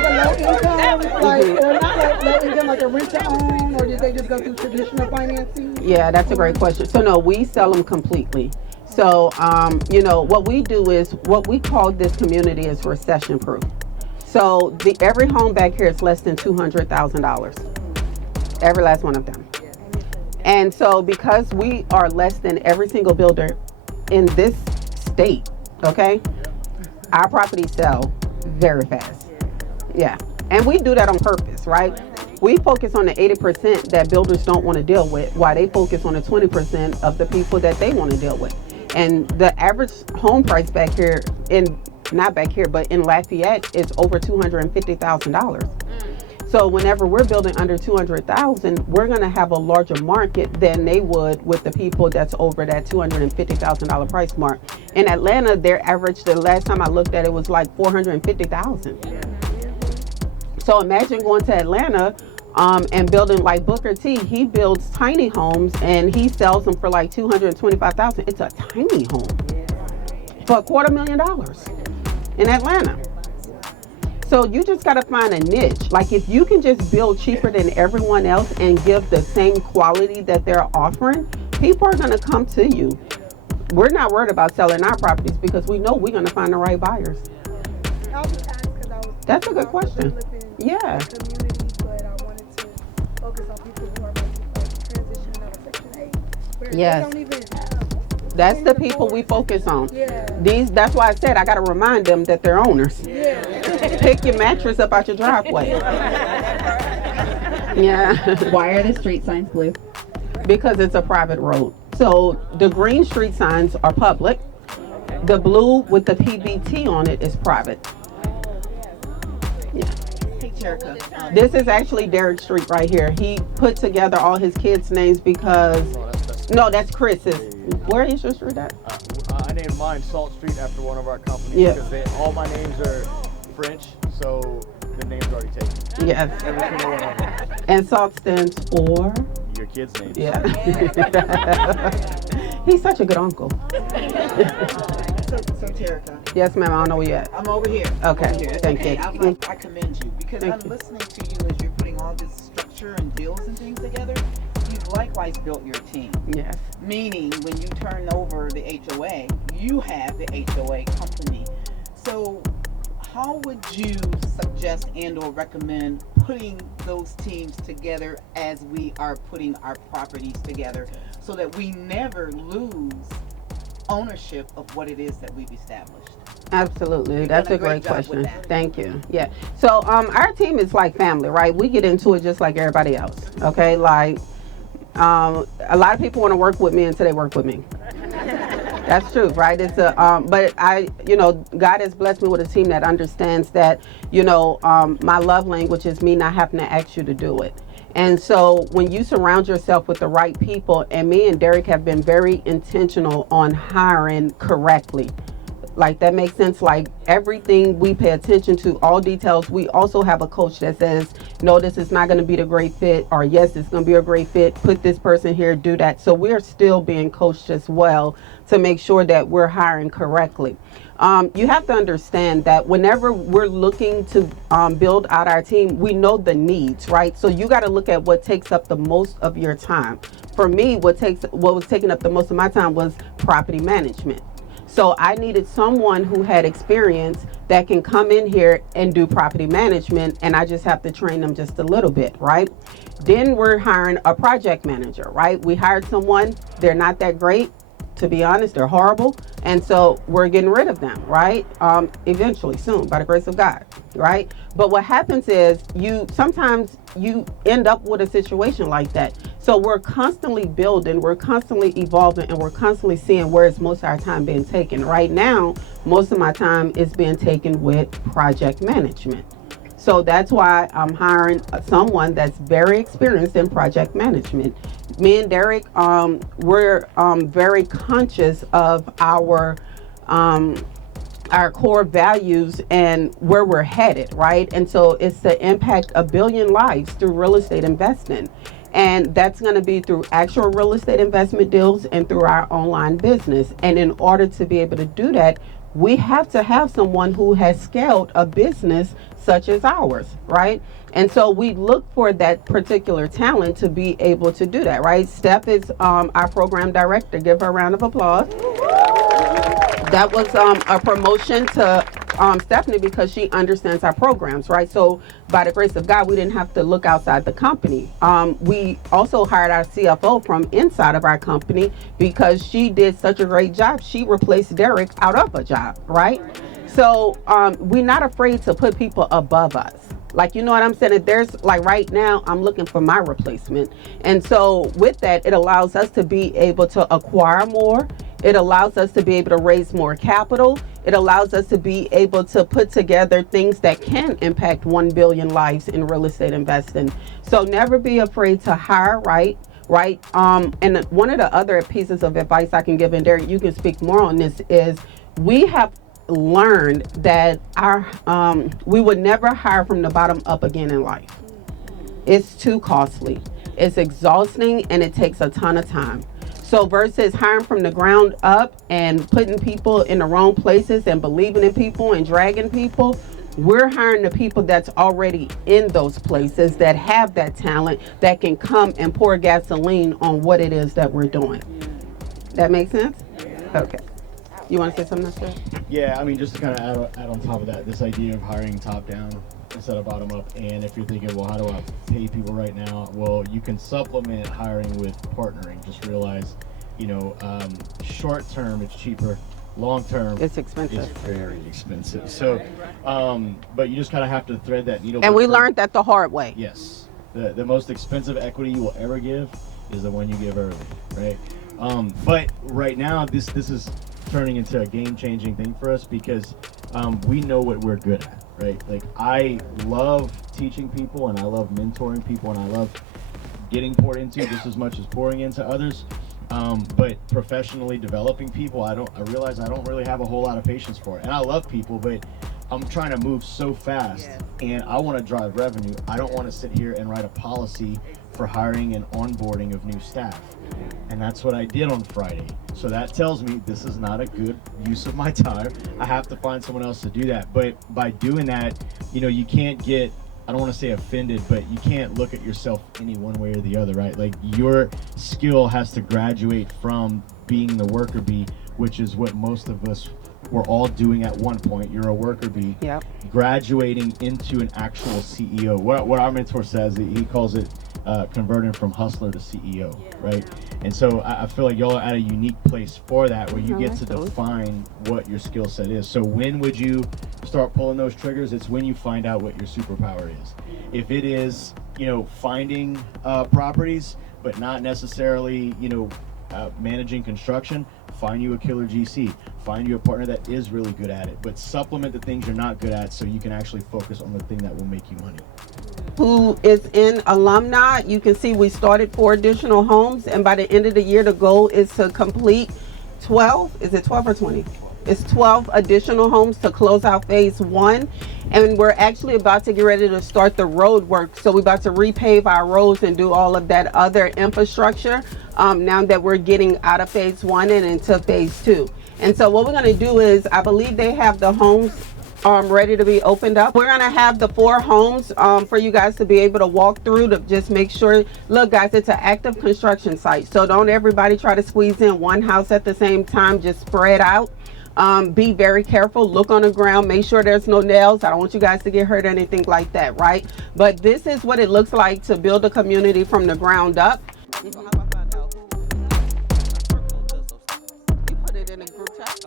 like a low income, like, or not like low income, like a rent to own, or did they just go through traditional financing? Yeah, that's a great question. So no, we sell them completely. So, what we do is what we call this community is recession proof. So every home back here is less than $200,000. Every last one of them. And so because we are less than every single builder in this state, okay, our properties sell very fast. Yeah. And we do that on purpose, right? We focus on the 80% that builders don't want to deal with, while they focus on the 20% of the people that they want to deal with. And the average home price back here not back here, but in Lafayette is over $250,000. So whenever we're building under 200,000, we're going to have a larger market than they would with the people that's over that $250,000 price mark. In Atlanta, their average, the last time I looked at it, was like 450,000. So imagine going to Atlanta and building like Booker T. He builds tiny homes and he sells them for like $225,000. It's a tiny home for $250,000 in Atlanta. So you just got to find a niche. Like if you can just build cheaper than everyone else and give the same quality that they're offering, people are going to come to you. We're not worried about selling our properties because we know we're going to find the right buyers. I'll just ask because I was. That's a good question. Yeah. Community, but I wanted to focus on people who are like transitioning out of Section 8. Yes. They don't even. That's the people we focus on. Yeah. That's why I said I got to remind them that they're owners. Yeah. Pick your mattress up out your driveway. Yeah. Why are the street signs blue? Because it's a private road. So the green street signs are public. The blue with the PBT on it is private. Yeah. Hey, Terica. This is actually Derrick Street right here. He put together all his kids' names because, no, that's Chris's. Where is your street at? I named mine Salt Street after one of our companies because all my names are French, so the name's already taken. Yes. Every single one of them. And SALT stands for? Your kids' names. Yeah. He's such a good uncle. So Terica. Yes, ma'am. I don't know where you're at. I'm over here. Okay. Over here. Thank okay. you. I commend you because Thank I'm you. listening to you as you're putting all this structure and deals and things together. You've likewise built your team. Yes. Meaning when you turn over the HOA, you have the HOA company. So how would you suggest and or recommend putting those teams together as we are putting our properties together so that we never lose ownership of what it is that we've established? Absolutely. You've That's done a great job with question. that. Thank you. Yeah. So our team is like family, right? We get into it just like everybody else. Okay. Like a lot of people want to work with me until they work with me. That's true, right? It's but God has blessed me with a team that understands that, my love language is me not having to ask you to do it. And so when you surround yourself with the right people, and me and Derrick have been very intentional on hiring correctly. Like, that makes sense. Like, everything we pay attention to, all details. We also have a coach that says, no, this is not going to be the great fit, or yes, it's going to be a great fit. Put this person here, do that. So we're still being coached as well to make sure that we're hiring correctly. You have to understand that whenever we're looking to build out our team, we know the needs, right? So you got to look at what takes up the most of your time. For me, what was taking up the most of my time was property management. So I needed someone who had experience that can come in here and do property management, and I just have to train them just a little bit, right? Then we're hiring a project manager, right? We hired someone, they're not that great. To be honest, they're horrible. And so we're getting rid of them, right? Eventually, soon, by the grace of God, right? But what happens is sometimes you end up with a situation like that. So we're constantly building, we're constantly evolving, and we're constantly seeing where is most of our time being taken. Right now, most of my time is being taken with project management. So that's why I'm hiring someone that's very experienced in project management. Me and Derrick, we're very conscious of our core values and where we're headed, right? And so it's to impact 1 billion lives through real estate investing. And that's going to be through actual real estate investment deals and through our online business. And in order to be able to do that, we have to have someone who has scaled a business such as ours, right? And so we look for that particular talent to be able to do that, right? Steph is our program director. Give her a round of applause. That was a promotion to Stephanie because she understands our programs, right? So by the grace of God, we didn't have to look outside the company. We also hired our CFO from inside of our company because she did such a great job. She replaced Derek out of a job, right? So we're not afraid to put people above us. Like, you know what I'm saying? If there's, like right now, I'm looking for my replacement. And so with that, it allows us to be able to acquire more. It allows us to be able to raise more capital. It allows us to be able to put together things that can impact 1 billion lives in real estate investing. So never be afraid to hire, right? And one of the other pieces of advice I can give, and Derek, you can speak more on this, is we have learned that we would never hire from the bottom up again in life. It's too costly. It's exhausting, and it takes a ton of time. So versus hiring from the ground up and putting people in the wrong places and believing in people and dragging people, we're hiring the people that's already in those places, that have that talent, that can come and pour gasoline on what it is that we're doing. That make sense? Okay. You want to say something, sir? Yeah, I mean, just to kind of add on top of that, this idea of hiring top down instead of bottom up. And if you're thinking, well, how do I pay people right now? Well, you can supplement hiring with partnering. Just realize, short term it's cheaper. Long term, it's expensive. It's very expensive. So, but you just kind of have to thread that needle. And we learned that the hard way. Yes, the most expensive equity you will ever give is the one you give early, right? But right now, this is turning into a game-changing thing for us because we know what we're good at, right? Like, I love teaching people and I love mentoring people and I love getting poured into just as much as pouring into others. But professionally developing people, I realize I don't really have a whole lot of patience for it. And I love people, but I'm trying to move so fast and I want to drive revenue. I don't want to sit here and write a policy for hiring and onboarding of new staff. And that's what I did on Friday. So that tells me this is not a good use of my time. I have to find someone else to do that. But by doing that, you can't get, I don't want to say offended, but you can't look at yourself any one way or the other, right? Like, your skill has to graduate from being the worker bee, which is what most of us were all doing at one point. You're a worker bee. Yep. Graduating into an actual CEO. What our mentor says, he calls it converting from hustler to CEO, right? And so I feel like y'all are at a unique place for that, where you get to define what your skill set is. So when would you start pulling those triggers? It's when you find out what your superpower is. If it is, finding properties, but not necessarily, managing construction, find you a killer GC. Find you a partner that is really good at it, but supplement the things you're not good at so you can actually focus on the thing that will make you money. Who is in alumni, you can see we started 4 additional homes, and by the end of the year, the goal is to complete 12. Is it 12 or 20? It's 12 additional homes to close out phase 1. And we're actually about to get ready to start the road work. So we're about to repave our roads and do all of that other infrastructure now that we're getting out of phase 1 and into phase 2. And so what we're going to do is, I believe they have the homes ready to be opened up. We're gonna have the 4 homes for you guys to be able to walk through to just make sure. Look, guys, it's an active construction site, so don't everybody try to squeeze in one house at the same time. Just spread out. Be very careful. Look on the ground. Make sure there's no nails. I don't want you guys to get hurt or anything like that, right? But this is what it looks like to build a community from the ground up. You put it in a group chat.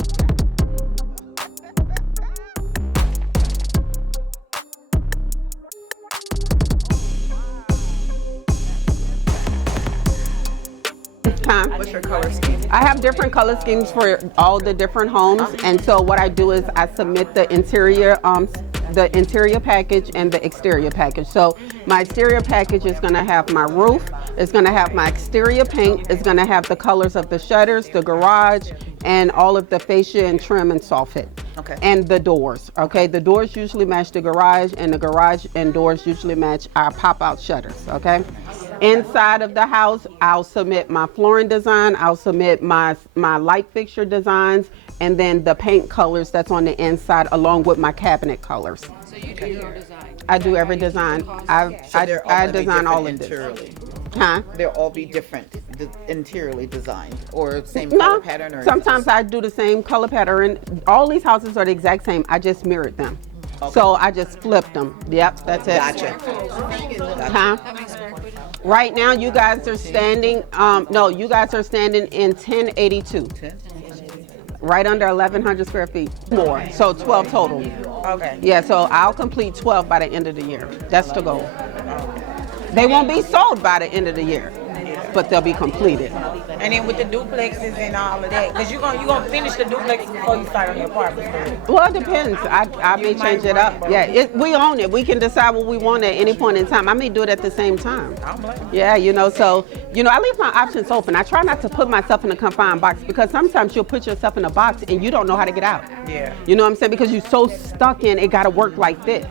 What's your color scheme? I have different color schemes for all the different homes, and so what I do is I submit the interior package and the exterior package. So my exterior package is going to have my roof, it's going to have my exterior paint, it's going to have the colors of the shutters, the garage, and all of the fascia and trim and soffit. Okay. And the doors. Okay, the doors usually match the garage, and the garage and doors usually match our pop-out shutters. Okay. Inside of the house, I'll submit my flooring design, I'll submit my light fixture designs, and then the paint colors that's on the inside along with my cabinet colors. So you do your design. I do every design. I design all of this. interiorly. Huh? They'll all be different, interiorly designed, or same color No, pattern, or sometimes I do the same color pattern. All these houses are the exact same. I just mirrored them. So I just flipped them. Yep, that's it. Gotcha. Huh? How many square foot? Right now, you guys are standing. No, you guys are standing in 1082. Right under 1,100 square feet more. So 12 total. Okay. Yeah, so I'll complete 12 by the end of the year. That's the goal. They won't be sold by the end of the year, but they'll be completed. And then with the duplexes and all of that, because you're gonna finish the duplex before you start on the apartment. Well, it depends. I may change it up. Yeah, we own it. We can decide what we want at any point in time. I may do it at the same time. Yeah, so, I leave my options open. I try not to put myself in a confined box because sometimes you'll put yourself in a box and you don't know how to get out. Yeah. You know what I'm saying? Because you're so stuck in it gotta work like this.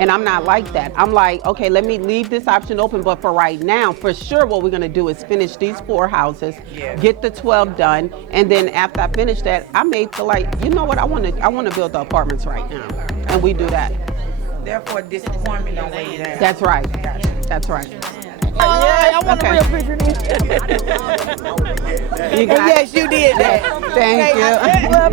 And I'm not like that. I'm like, okay, let me leave this option open, but for right now, for sure what we're gonna do is finish these 4 houses, get the 12 done, and then after I finish that, I may feel like, you know what, I wanna build the apartments right now. And we do that. Therefore, disappointment don't weigh you down. That's right. That's right. Yeah, I want Okay. a real picture of this. You got Yes, you did that. Thank you. Well,